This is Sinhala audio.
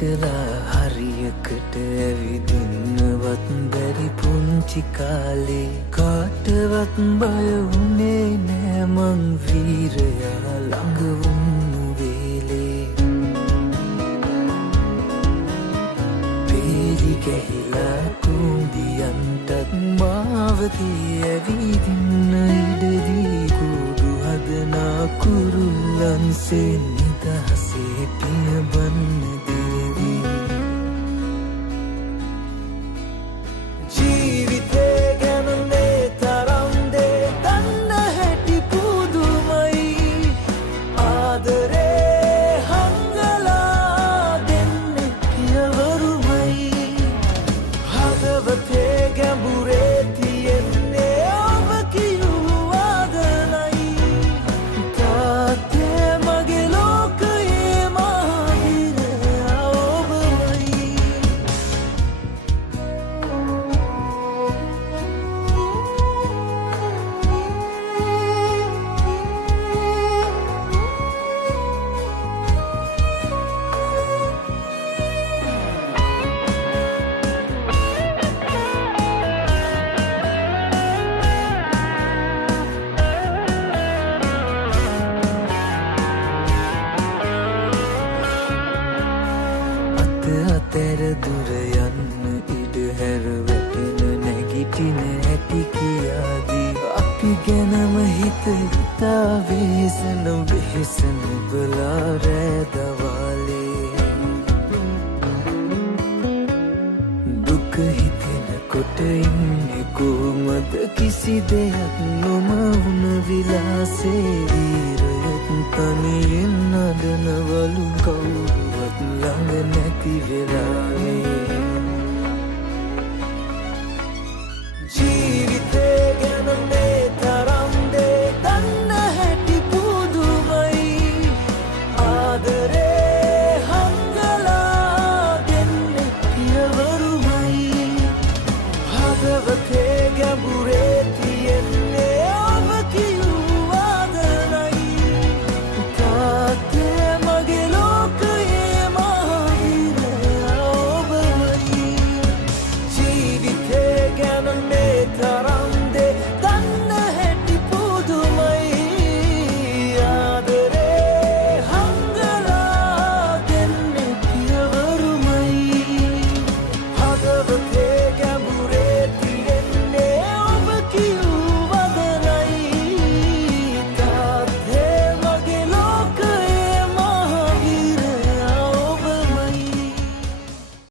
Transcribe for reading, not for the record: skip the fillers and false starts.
දැකලා හරියකට ඇවිදින්නවත් බැරි පුංචි කාලේ කාටවත් බය වුණේ නෑ මං වීරයා ළඟ වුණු වේලේ පේලි ගැහිලා කුඹියන්ටත් මාවතී ඇවිදින්න ඉඩදී කුඩු හදනා කුරුල්ලන්සේ නිදහසේ පියබන්න දේවී ජීවිතේ ගැන මේ තරම් දේ දන්න හැටි පුදුමයි ආදරේ හංගලා දෙන්නේ පියවරුමයි හදවතේ ගැඹුරේ තියෙන්නේ ඔබ කියූ ආදරයි තාත්තේ මගේ ලෝකයේ මහවීරයා ඔබමයි අතර දුර යන්න ඉඩ හැර වැටෙන නැගිටින හැටි කියාදී අපි ගැනම හිත හිතා වෙහෙසන වෙහෙසන බලා රෑ දවාලේ දුක හිතෙනකොට ඉන්නේ කොහමද කිසි දෙයක් නොමවුන විලාසේ වීරයොත් තනියෙන් නඩනවලු කවුරුවත් ළඟ නැති වෙලාවේ